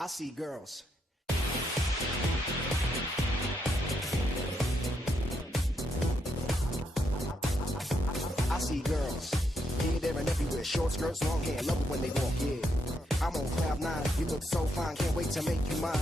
I see girls. I see girls. Here, there, and everywhere. Short skirts, long hair. Love it when they walk, yeah. I'm on cloud nine. You look so fine. Can't wait to make you mine.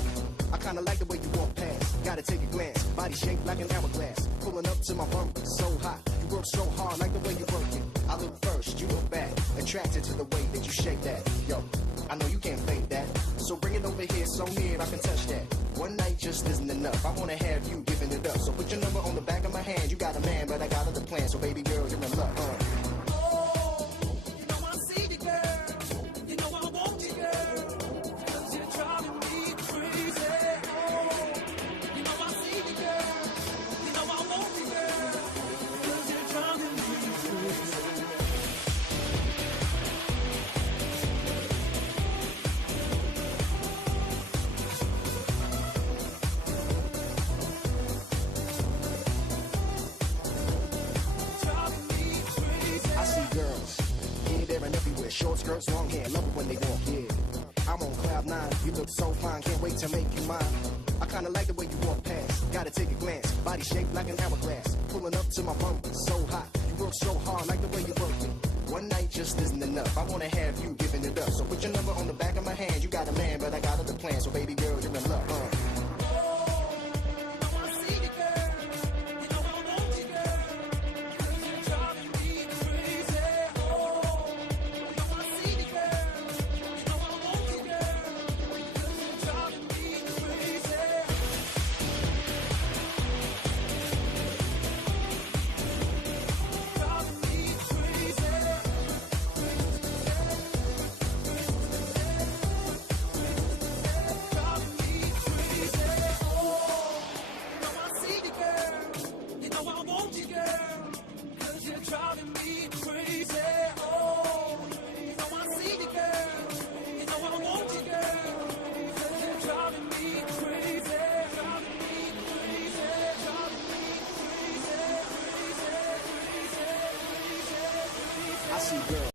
I kinda like the way you walk past. Gotta take a glance. Body shaped like an hourglass. Pulling up to my bump. So hot. You work so hard. Like the way you work it. I look first. You look back. Attracted to the way that you shake that. Yo, I know you can't fake that. So bring it over here so near I can touch that. One night just isn't enough. I wanna have you giving it up. So put your number on the back of my hand. You got a man, but I got other plans. So baby girl, you're in luck. Short skirts, long hair, love it when they walk, yeah. I'm on cloud nine, you look so fine, can't wait to make you mine. I kinda like the way you walk past, gotta take a glance. Body shaped like an hourglass, pulling up to my bump, so hot. You work so hard, like the way you work it. One night just isn't enough, I wanna have you giving it up. So put your number on the back of my hand. You got a man, but I got other plans. So baby girl, you're in luck, driving me crazy. Oh, you know I see the girl. You know I want you, girl. 'Cause you're driving me crazy. Driving me crazy. Driving me crazy. Crazy, crazy, crazy, crazy. I see girls.